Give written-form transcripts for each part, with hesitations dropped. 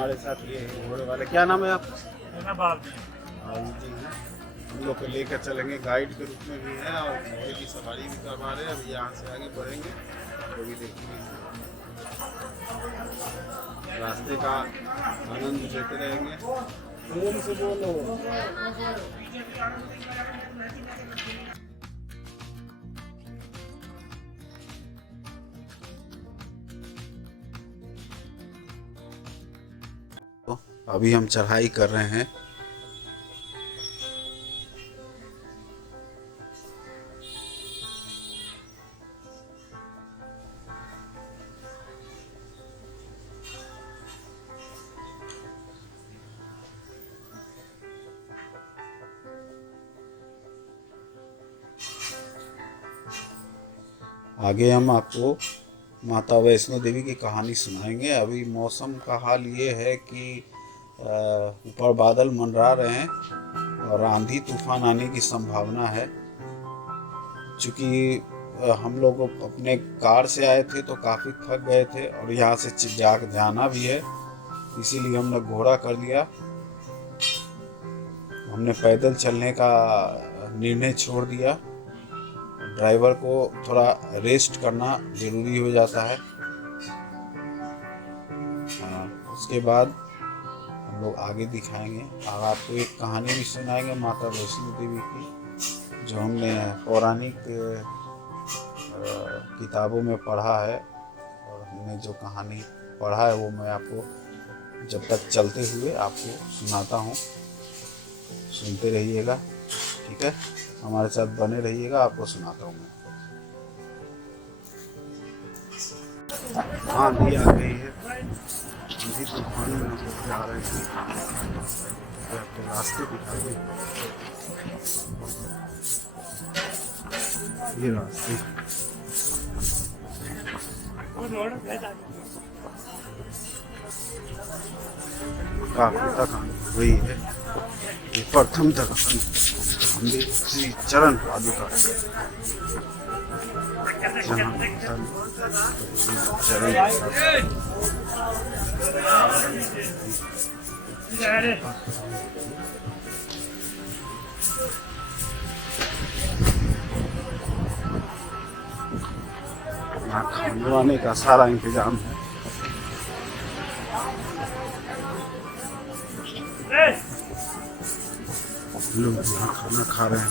हमारे साथ ये घोड़े वाले, क्या नाम है आपका? मेरा बाप जी। जी हैं। हम लोग को लेकर चलेंगे, गाइड के रूप में भी है और घोड़े की सवारी भी करवा रहे हैं। अभी यहाँ से आगे बढ़ेंगे तो भी देखेंगे, रास्ते का आनंद लेते रहेंगे। प्रेम से बोलो। अभी हम चढ़ाई कर रहे हैं। आगे हम आपको माता वैष्णो देवी की कहानी सुनाएंगे। अभी मौसम का हाल ये है कि ऊपर बादल मंडरा रहे हैं और आंधी तूफान आने की संभावना है। चूँकि हम लोग अपने कार से आए थे तो काफ़ी थक गए थे और यहाँ से जाना भी है, इसीलिए हमने घोड़ा कर लिया। हमने पैदल चलने का निर्णय छोड़ दिया। ड्राइवर को थोड़ा रेस्ट करना ज़रूरी हो जाता है। उसके बाद हम लोग आगे दिखाएंगे और आपको एक कहानी भी सुनाएंगे माता वैष्णो देवी की, जो हमने पौराणिक किताबों में पढ़ा है। और हमने जो कहानी पढ़ा है वो मैं आपको जब तक चलते हुए आपको सुनाता हूँ, सुनते रहिएगा, ठीक है? हमारे साथ बने रहिएगा, आपको सुनाता हूँ मैं। आंधी आ गई है, आंधी तूफान में हम लोग जा रहे हैं। आपको रास्ते दिखाएंगे, ये रास्ते काफी तक हो गई है। ये प्रथम दर्शन मंदिर श्री चरण पादुका यहाँ खाने वाने का सारा इंतजाम है। लोग यहाँ खाना खा रहे हैं।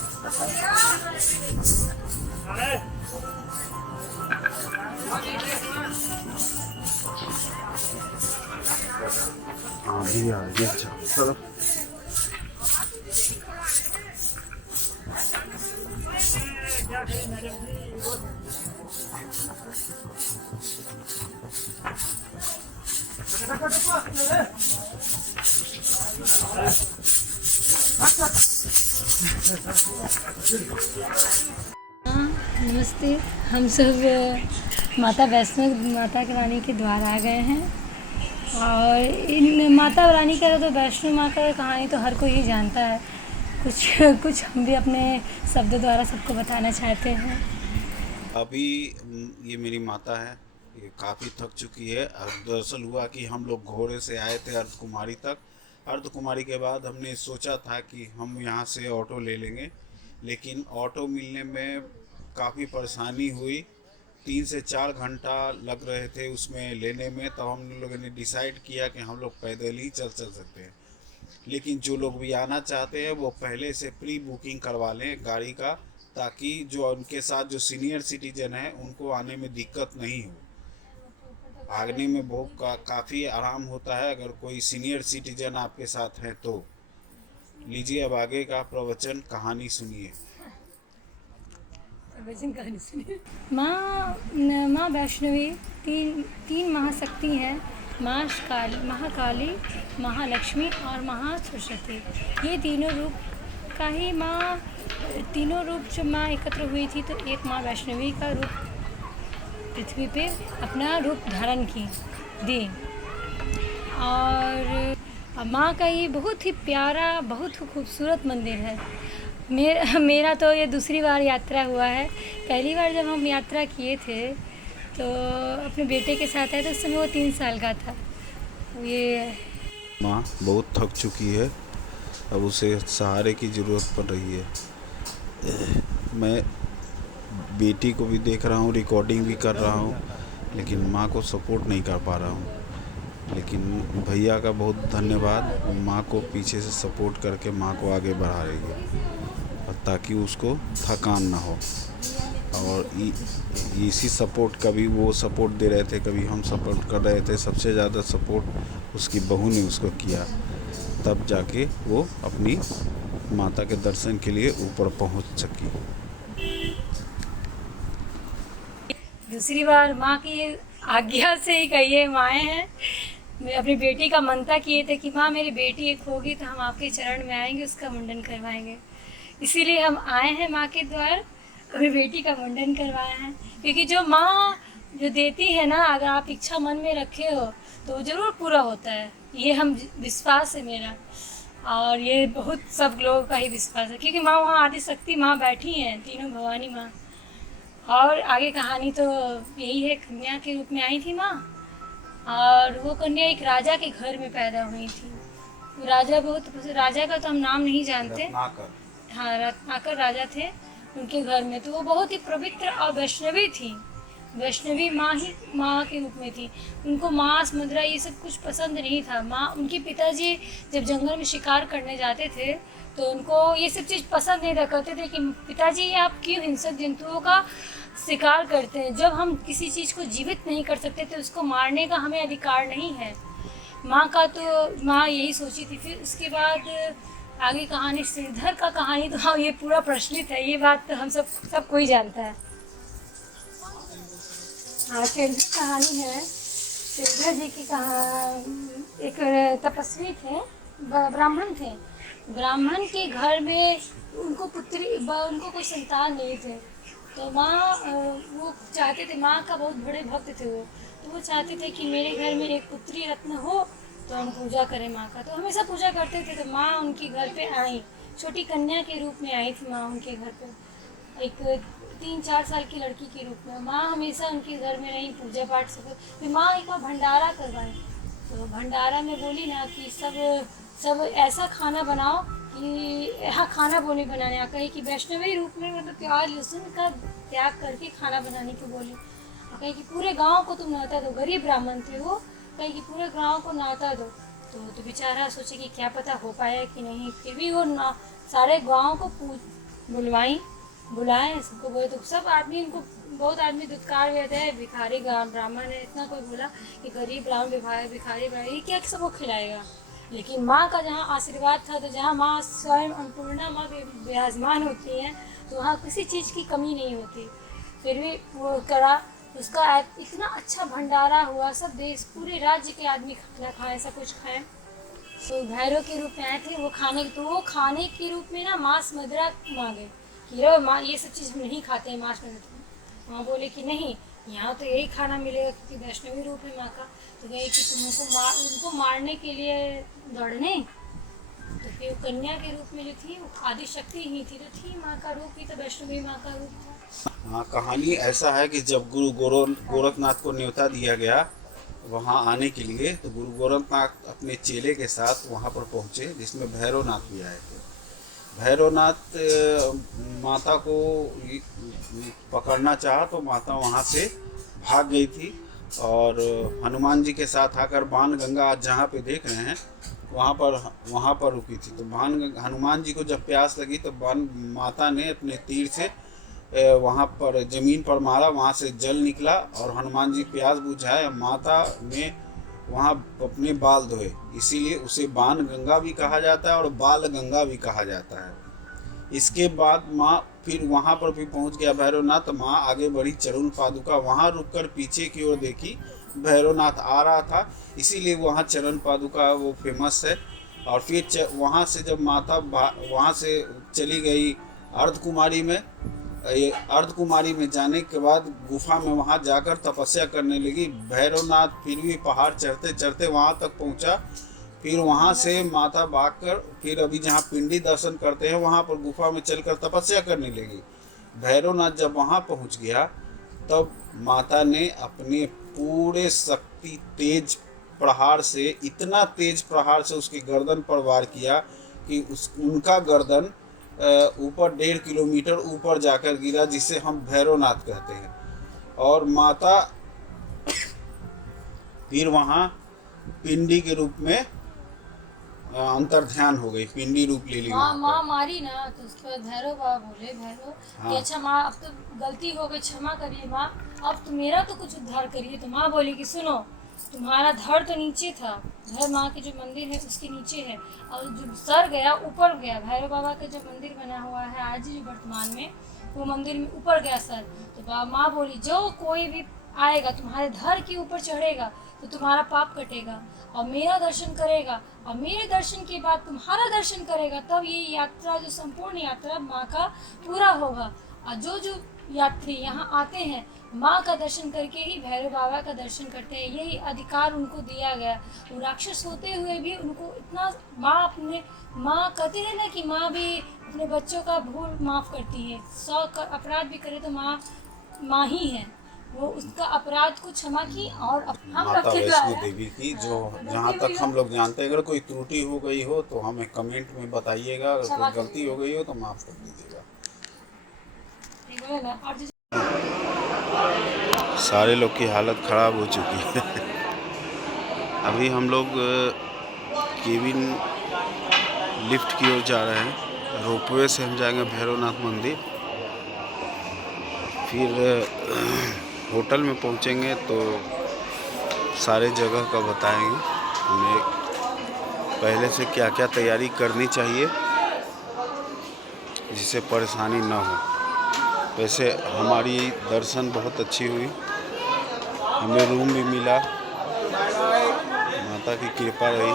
आंधी आ गई चारों तरफ। नमस्ते। हम सब माता वैष्णो माता रानी के द्वार आ गए हैं और इन माता रानी का तो वैष्णो माँ का कहानी तो हर कोई ही जानता है। कुछ हम भी अपने शब्दों द्वारा सबको बताना चाहते हैं। अभी ये मेरी माता है, ये काफ़ी थक चुकी है। दरअसल हुआ कि हम लोग घोड़े से आए थे अर्धकुमारी तक। अर्धकुमारी के बाद हमने सोचा था कि हम यहाँ से ऑटो ले लेंगे, लेकिन ऑटो मिलने में काफ़ी परेशानी हुई। 3 से 4 घंटा लग रहे थे उसमें लेने में। तो हम लोगों ने डिसाइड किया कि हम लोग पैदल ही चल सकते हैं, लेकिन जो लोग भी आना चाहते हैं वो पहले से प्री बुकिंग करवा लें गाड़ी का, ताकि जो उनके साथ जो सीनियर सिटीजन हैं उनको आने में दिक्कत नहीं हो। आगने में बहुत काफ़ी आराम होता है अगर कोई सीनियर सिटीजन आपके साथ है तो। लीजिए अब आगे का प्रवचन कहानी सुनिए। माँ वैष्णवी तीन महाशक्ति हैं। महाकाली, महालक्ष्मी और महासरस्वती। ये तीनों रूप का ही तीनों रूप जब माँ एकत्र हुई थी तो एक माँ वैष्णवी का रूप पृथ्वी पे अपना रूप धारण दी। और माँ का ये बहुत ही प्यारा, बहुत ही खूबसूरत मंदिर है। मेरा तो ये दूसरी बार यात्रा हुआ है। पहली बार जब हम यात्रा किए थे तो अपने बेटे के साथ आए तो उस समय वो 3 साल का था। ये माँ बहुत थक चुकी है, अब उसे सहारे की ज़रूरत पड़ रही है। मैं बेटी को भी देख रहा हूँ, रिकॉर्डिंग भी कर रहा हूँ, लेकिन माँ को सपोर्ट नहीं कर पा रहा हूँ। लेकिन भैया का बहुत धन्यवाद, माँ को पीछे से सपोर्ट करके माँ को आगे बढ़ा रही है, और ताकि उसको थकान ना हो। और इसी सपोर्ट, कभी वो सपोर्ट दे रहे थे, कभी हम सपोर्ट कर रहे थे। सबसे ज़्यादा सपोर्ट उसकी बहू ने उसको किया, तब जाके वो अपनी माता के दर्शन के लिए ऊपर पहुंच सकी। दूसरी बार माँ की आज्ञा से ही कहिए माएँ हैं। मैं अपनी बेटी का मनता किए थे कि माँ मेरी बेटी एक होगी तो हम आपके चरण में आएंगे, उसका मुंडन करवाएंगे। इसीलिए हम आए हैं माँ के द्वार, अपनी बेटी का मुंडन करवाया है। क्योंकि जो माँ जो देती है ना, अगर आप इच्छा मन में रखे हो तो वो ज़रूर पूरा होता है। ये हम विश्वास है मेरा, और ये बहुत सब लोगों का ही विश्वास है। क्योंकि माँ वहाँ आदि शक्ति माँ बैठी हैं, तीनों भवानी माँ। और आगे कहानी तो यही है, कन्या के रूप में आई थी माँ, और वो कन्या एक राजा के घर में पैदा हुई थी। वो राजा का तो हम नाम नहीं जानते। हाँ, रत्नाकर राजा थे उनके घर में। तो वो बहुत ही पवित्र और वैष्णवी थी, वैष्णवी माँ ही माँ के रूप में थी। उनको मांस मदिरा ये सब कुछ पसंद नहीं था। माँ, उनके पिताजी जब जंगल में शिकार करने जाते थे तो उनको ये सब चीज़ पसंद नहीं था। कहते थे कि पिताजी आप क्यों हिंसक जंतुओं का शिकार करते हैं? जब हम किसी चीज़ को जीवित नहीं कर सकते तो उसको मारने का हमें अधिकार नहीं है। माँ यही सोची थी। फिर उसके बाद आगे कहानी, श्रीधर का कहानी तो हाँ ये पूरा प्रचलित है, ये बात तो हम सब कोई जानता है। हाँ, श्रीधर कहानी है। श्रीधर जी की एक तपस्वी थे, ब्राह्मण थे। ब्राह्मण के घर में उनको कोई संतान नहीं थे। तो माँ वो चाहते थे, माँ का बहुत बड़े भक्त थे वो, तो वो चाहते थे कि मेरे घर में एक पुत्री रत्न हो तो हम पूजा करें माँ का। तो हमेशा पूजा करते थे। तो माँ उनके घर पे आई, छोटी कन्या के रूप में आई थी माँ उनके घर पे, एक 3-4 साल की लड़की के रूप में। माँ हमेशा उनके घर में रही, पूजा पाठ सब। फिर माँ एक बार भंडारा करवाई, तो भंडारा में बोली ना कि सब ऐसा खाना बनाओ कि यहाँ खाना बोली बनाने आ, कही कि वैष्णवी रूप में, मतलब प्याज लहसुन का त्याग करके खाना बनाने की बोली। और कही कि पूरे गांव को तुम न्योता दो, गरीब ब्राह्मण थे वो, कही कि पूरे गांव को न्योता दो। तो बेचारा सोचे कि क्या पता हो पाया कि नहीं। फिर भी वो सारे गांव को बुलाए, सबको बोले। तो सब आदमी, उनको बहुत आदमी दुत्कार हुए थे, भिखारी ब्राह्मण है, इतना कोई बोला कि गरीब ब्राह्मण भिखारी ये क्या सबको खिलाएगा। लेकिन माँ का जहाँ आशीर्वाद था, तो जहाँ माँ स्वयं अन्नपूर्णा माँ विराजमान होती हैं, तो वहाँ किसी चीज़ की कमी नहीं होती। फिर भी वो करा, उसका इतना अच्छा भंडारा हुआ, सब देश पूरे राज्य के आदमी खाना खाएं, सब कुछ खाएं। तो भैरव के रूप में आए थे वो खाने के रूप में ना मांस मदिरा मांगे कि माँ ये सब चीज़ हम नहीं खाते हैं, मांस मदिरा। माँ बोले कि नहीं, यहाँ तो यही खाना मिलेगा क्योंकि वैष्णवी रूप है माँ का। तो गए कि उनको मारने के लिए दौड़ने। तो फिर कन्या के रूप में जो थी वो आदि शक्ति ही थी, तो थी माँ का रूप ही, तो वैष्णवी माँ का रूप था। हाँ, कहानी ऐसा है कि जब गुरु गोरखनाथ को न्योता दिया गया वहाँ आने के लिए, तो गुरु गोरखनाथ अपने चेले के साथ वहाँ पर पहुँचे, जिसमें भैरवनाथ भी आए थे। भैरवनाथ माता को पकड़ना चाहा तो माता वहाँ से भाग गई थी, और हनुमान जी के साथ आकर बाण गंगा आज जहाँ पे देख रहे हैं वहाँ पर रुकी थी। तो हनुमान जी को जब प्यास लगी तो माता ने अपने तीर से वहाँ पर ज़मीन पर मारा, वहाँ से जल निकला और हनुमान जी प्यास बुझाए। माता ने वहाँ अपने बाल धोए, इसीलिए उसे बाण गंगा भी कहा जाता है और बाल गंगा भी कहा जाता है। इसके बाद माँ फिर वहाँ पर भी पहुँच गया भैरवनाथ, तो माँ आगे बढ़ी, चरण पादुका वहाँ रुककर पीछे की ओर देखी, भैरवनाथ आ रहा था, इसीलिए वहाँ चरण पादुका वो फेमस है। और फिर वहाँ से जब माता वहाँ से चली गई अर्धकुमारी में, अर्धकुमारी में जाने के बाद गुफा में वहाँ जाकर तपस्या करने लगी। भैरवनाथ फिर भी पहाड़ चढ़ते चढ़ते वहाँ तक पहुँचा। फिर वहाँ से माता भागकर फिर अभी जहाँ पिंडी दर्शन करते हैं वहाँ पर गुफा में चलकर तपस्या करने लगी। भैरवनाथ जब वहाँ पहुँच गया तब माता ने अपने पूरे शक्ति तेज प्रहार से, इतना तेज प्रहार से उसके गर्दन पर वार किया कि उनका गर्दन ऊपर 1.5 किलोमीटर ऊपर जाकर गिरा, जिसे हम भैरवनाथ कहते हैं। और माता फिर वहाँ पिंडी के रूप में अंतर्ध्यान हो गई, पिंडी रूप ले ली। माँ मारी ना, तो उसके बाद भैरव बाबा बोले भैरव कि अच्छा माँ अब तो गलती हो गई, क्षमा करिए माँ, अब तो मेरा तो कुछ उद्धार करिए। तो माँ बोली कि सुनो, तुम्हारा धड़ तो नीचे था, धड़ माँ के जो मंदिर है उसके नीचे है, और जो सर गया ऊपर गया। भैरव बाबा का जो मंदिर बना हुआ है आज जो वर्तमान में, वो मंदिर में ऊपर गया सर। तो माँ बोली जो कोई भी आएगा तुम्हारे धड़ के ऊपर चढ़ेगा तो तुम्हारा पाप कटेगा, और मेरा दर्शन करेगा, और मेरे दर्शन के बाद तुम्हारा दर्शन करेगा, तब ये यात्रा, जो संपूर्ण यात्रा माँ का पूरा होगा। और जो जो यात्री यहाँ आते हैं माँ का दर्शन करके ही भैरव बाबा का दर्शन करते हैं, यही अधिकार उनको दिया गया। वो राक्षस होते हुए भी उनको इतना, माँ कहते हैं ना कि माँ भी अपने बच्चों का भूल माफ़ करती है, 100 का अपराध भी करे तो माँ ही है, वो उसका अपराध को क्षमा की। और हम माता वैष्णो देवी की, जो जहाँ तक हम लोग जानते हैं, अगर कोई त्रुटि हो गई हो तो हमें कमेंट में बताइएगा, अगर कोई गलती हो गई हो तो माफ़ कर दीजिएगा। सारे लोग की हालत ख़राब हो चुकी है। अभी हम लोग केबिन लिफ्ट की ओर जा रहे हैं, रोपवे से हम जाएंगे भैरवनाथ मंदिर, फिर होटल में पहुंचेंगे तो सारे जगह का बताएंगे हमें पहले से क्या क्या तैयारी करनी चाहिए जिससे परेशानी ना हो। वैसे हमारी दर्शन बहुत अच्छी हुई, हमें रूम भी मिला, माता की कृपा रही।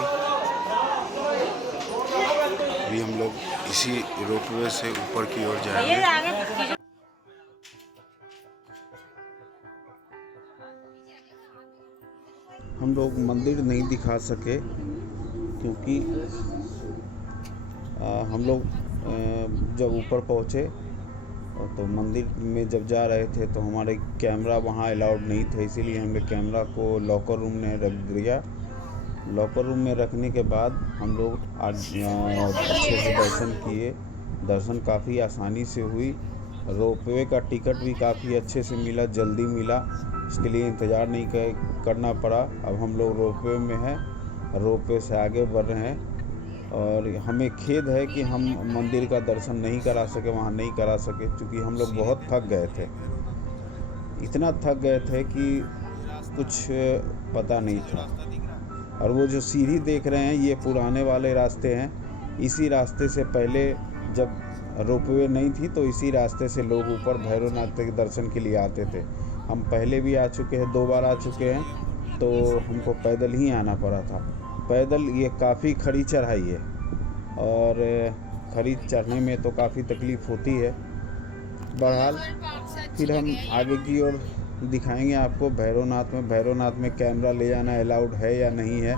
अभी हम लोग इसी रोपवे से ऊपर की ओर जाएंगे। हम लोग मंदिर नहीं दिखा सके क्योंकि हम लोग जब ऊपर पहुँचे तो मंदिर में जब जा रहे थे तो हमारे कैमरा वहाँ अलाउड नहीं थे, इसीलिए हमने कैमरा को लॉकर रूम में रख दिया। लॉकर रूम में रखने के बाद हम लोग आज अच्छे से दर्शन किए, दर्शन काफ़ी आसानी से हुई। रोपवे का टिकट भी काफ़ी अच्छे से मिला, जल्दी मिला, इसके लिए इंतज़ार नहीं करना पड़ा। अब हम लोग रोपवे में हैं, रोपवे से आगे बढ़ रहे हैं, और हमें खेद है कि हम मंदिर का दर्शन नहीं करा सके, वहाँ नहीं करा सके, क्योंकि हम लोग बहुत थक गए थे, इतना थक गए थे कि कुछ पता नहीं था। और वो जो सीढ़ी देख रहे हैं ये पुराने वाले रास्ते हैं, इसी रास्ते से पहले जब रोपवे नहीं थी तो इसी रास्ते से लोग ऊपर भैरवनाथ के दर्शन के लिए आते थे। हम पहले भी आ चुके हैं, 2 बार आ चुके हैं, तो हमको पैदल ही आना पड़ा था। पैदल ये काफ़ी खड़ी चढ़ाई है, और खड़ी चढ़ने में तो काफ़ी तकलीफ़ होती है। बहरहाल फिर हम आगे की ओर दिखाएंगे आपको भैरवनाथ में कैमरा ले जाना अलाउड है या नहीं है,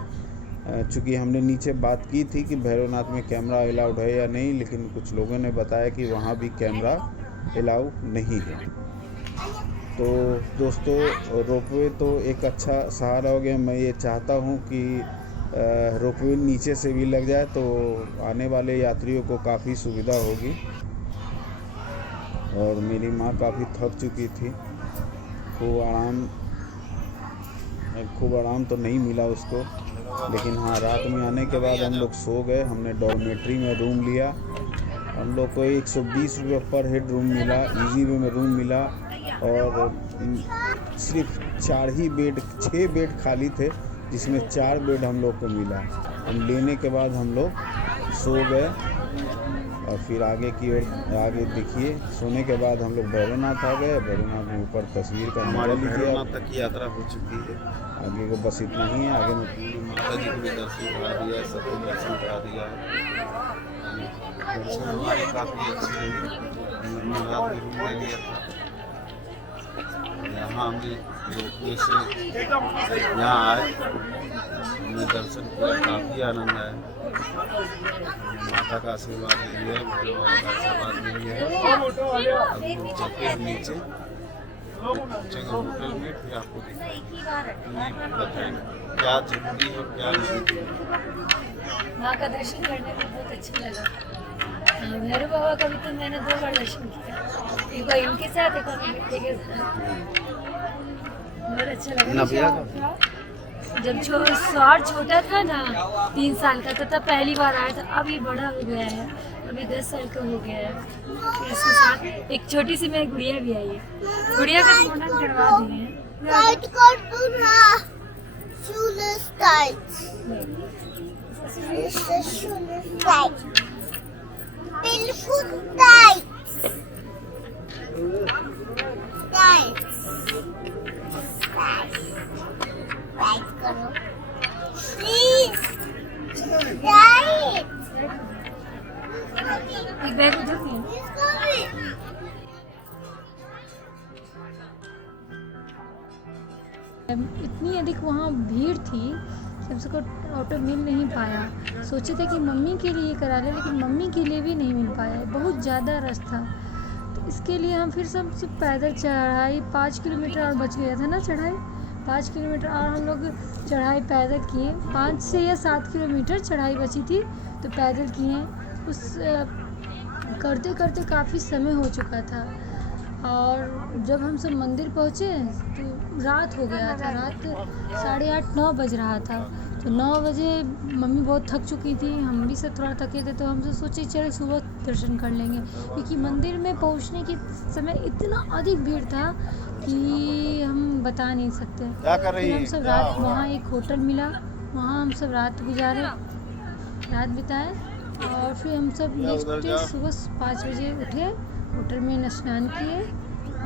चूँकि हमने नीचे बात की थी कि भैरवनाथ में कैमरा अलाउड है या नहीं, लेकिन कुछ लोगों ने बताया कि वहाँ भी कैमरा अलाउ नहीं है। तो दोस्तों, रोपवे तो एक अच्छा सहारा हो गया। मैं ये चाहता हूँ कि रोपवे नीचे से भी लग जाए तो आने वाले यात्रियों को काफ़ी सुविधा होगी। और मेरी माँ काफ़ी थक चुकी थी, खूब आराम तो नहीं मिला उसको, लेकिन हाँ, रात में आने के बाद हम लोग सो गए। हमने डॉर्मेट्री में रूम लिया, हम लोग को 120 रुपये पर हेड रूम मिला, इजी वे में रूम मिला, और सिर्फ 4 ही बेड, 6 बेड खाली थे, जिसमें 4 बेड हम लोग को मिला। हम लेने के बाद हम लोग सो गए, और फिर आगे की ओर आगे देखिए, सोने के बाद हम लोग भैरवनाथ आ गए। भैरवनाथ में ऊपर तस्वीर का मजा लीजिए। भैरवनाथ तक की यात्रा हो चुकी है, आगे को बस इतना ही है। आगे में पूरी माता जी को भी दर्शन करा दिया, सबको दर्शन करा दिया है। दर्शन हमारे काफ़ी अच्छे हैं, रात में रूम ले लिया था। यहाँ हमने रोपवे से यहाँ आए, हमने दर्शन किया, काफ़ी आनंद आया। माता का आशीर्वाद लिए, भैरव बाबा का आशीर्वाद लिए। अब हम चलते हैं नीचे, जगह होटल में, फिर आपको बताएंगे क्या जरूरी है क्या नहीं। माँ का दर्शन करने में बहुत अच्छा लगा। हाँ, भैरव बाबा का भी तो मैंने 2 बार दर्शन किया, एक बार इनके साथ, एक बार बेटे के साथ। बहुत अच्छा लगा। जब सौर छोटा था ना, 3 साल का था, तब पहली बार आया था। अब ये बड़ा हो गया है, अभी 10 साल का हो गया है। फिर इसके साथ एक छोटी सी मेरी गुड़िया भी आई है। गुड़िया का मुंडन करवा दिए हैं। एक बैग उधर भी है। इतनी अधिक वहाँ भीड़ थी कि हम सबको ऑटो मिल नहीं पाया। सोचे थे कि मम्मी के लिए करा ले, लेकिन मम्मी के लिए भी नहीं मिल पाया, बहुत ज़्यादा रश था। तो इसके लिए हम फिर सब पैदल चढ़ाई, 5 किलोमीटर और बच गया था ना चढ़ाई, 5 किलोमीटर और हम लोग चढ़ाई पैदल किए। 5 से या 7 किलोमीटर चढ़ाई बची थी, तो पैदल किए। उस करते करते काफ़ी समय हो चुका था, और जब हम सब मंदिर पहुँचे तो रात हो गया था, रात 8:30-9 बज रहा था। तो 9 बजे मम्मी बहुत थक चुकी थी, हम भी सब थोड़ा थके थे, तो हम सब सोचे चले सुबह दर्शन कर लेंगे, क्योंकि मंदिर में पहुँचने के समय इतना अधिक भीड़ था कि हम बता नहीं सकते। फिर हम सब रात वहाँ एक होटल मिला, वहाँ हम सब रात गुजारे, रात बिताए, और फिर हम सब नेक्स्ट डे सुबह 5 बजे उठे, होटल में स्नान किए,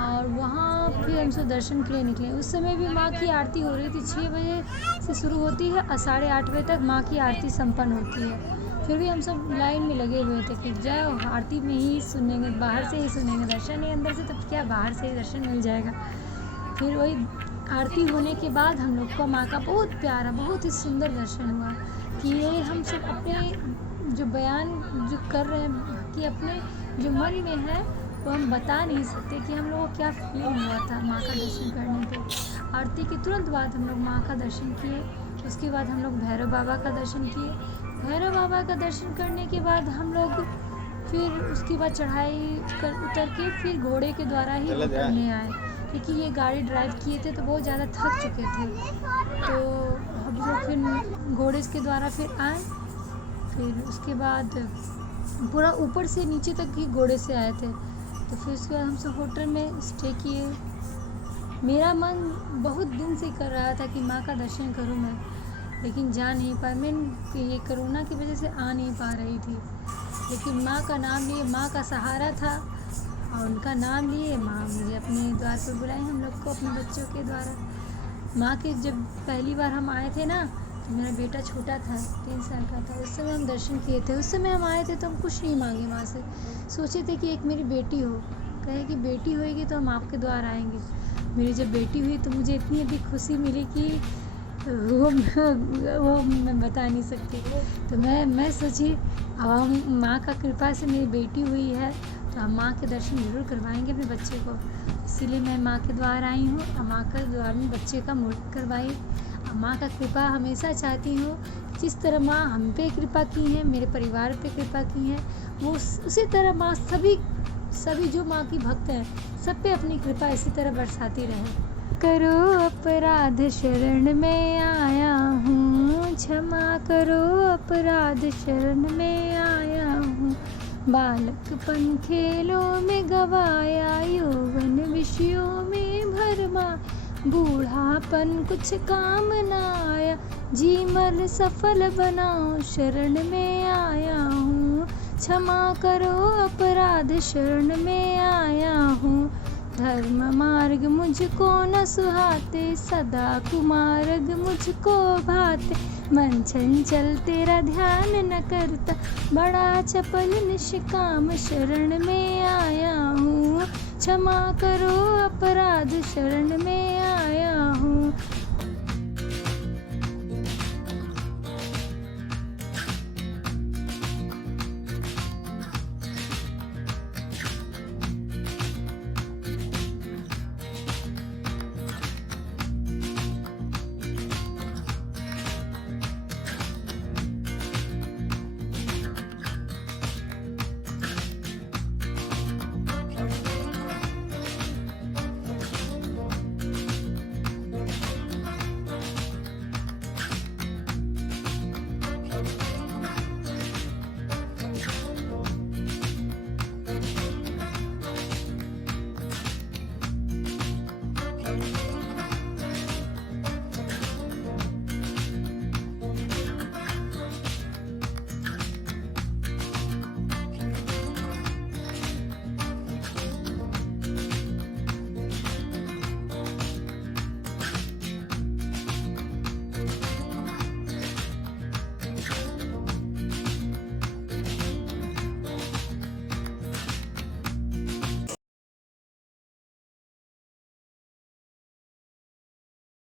और वहाँ फिर हम सब दर्शन के लिए निकले। उस समय भी माँ की आरती हो रही थी, 6 बजे से शुरू होती है और 8:30 बजे तक माँ की आरती संपन्न होती है। फिर भी हम सब लाइन में लगे हुए थे कि जाओ आरती में ही सुनेंगे, बाहर से ही सुनेंगे, दर्शन नहीं अंदर से, तो क्या बाहर से ही दर्शन मिल जाएगा। फिर वही आरती होने के बाद हम लोग को माँ का बहुत प्यारा, बहुत ही सुंदर दर्शन हुआ कि ये हम सब अपने जो बयान जो कर रहे हैं कि अपने जो मन में है वो हम बता नहीं सकते कि हम लोगों को क्या फीलिंग हुआ था माँ का दर्शन करने पे। आरती के तुरंत बाद हम लोग माँ का दर्शन किए, उसके बाद हम लोग भैरव बाबा का दर्शन किए। भैरव बाबा का दर्शन करने के बाद हम लोग फिर उसके बाद चढ़ाई उतर के फिर घोड़े के द्वारा ही उतरने आए, क्योंकि ये गाड़ी ड्राइव किए थे तो बहुत ज़्यादा थक चुके थे। तो हम लोग फिर घोड़े के द्वारा फिर आए, फिर उसके बाद पूरा ऊपर से नीचे तक ही घोड़े से आए थे। तो फिर उसके बाद हम सब होटल में स्टे किए। मेरा मन बहुत दिन से कर रहा था कि माँ का दर्शन करूँ मैं, लेकिन जा नहीं पाया। मैं ये कोरोना की वजह से आ नहीं पा रही थी, लेकिन माँ का नाम लिए, माँ का सहारा था, और उनका नाम लिए माँ मुझे अपने द्वार पर बुलाई, हम लोग को अपने बच्चों के द्वारा। माँ के जब पहली बार हम आए थे ना, तो मेरा बेटा छोटा था, 3 साल का था, उस समय हम दर्शन किए थे। उस समय हम आए थे तो हम कुछ नहीं मांगे माँ से, सोचे थे कि एक मेरी बेटी हो, कहे कि बेटी होएगी तो हम आपके द्वार आएंगे। मेरी जब बेटी हुई तो मुझे इतनी अधिक खुशी मिली कि वो मैं बता नहीं सकती। तो मैं सोची अब हम माँ का कृपा से मेरी बेटी हुई है तो हम माँ के दर्शन ज़रूर करवाएंगे अपने बच्चे को, इसीलिए मैं माँ के द्वार आई हूँ और माँ के द्वार में बच्चे का मुहूर्त करवाई। माँ का कृपा हमेशा चाहती हूँ, जिस तरह माँ हम पे कृपा की है, मेरे परिवार पे कृपा की है, वो उसी तरह माँ सभी जो माँ की भक्त हैं सब पे अपनी कृपा इसी तरह बरसाती रहे। करो अपराध शरण में आया हूँ, क्षमा करो अपराध शरण में आया हूँ। बालकपन खेलों में गवाया, यौवन विषयों में भरमा, बूढ़ापन कुछ काम न आया, जीवन सफल बनाओ शरण में आया हूँ। क्षमा करो अपराध शरण में आया हूँ। धर्म मार्ग मुझको न सुहाते, सदा कुमार्ग मुझको भाते, मन चंचल तेरा ध्यान न करता, बड़ा चपल निष्काम शरण में आया हूँ। क्षमा करो अपराध शरण में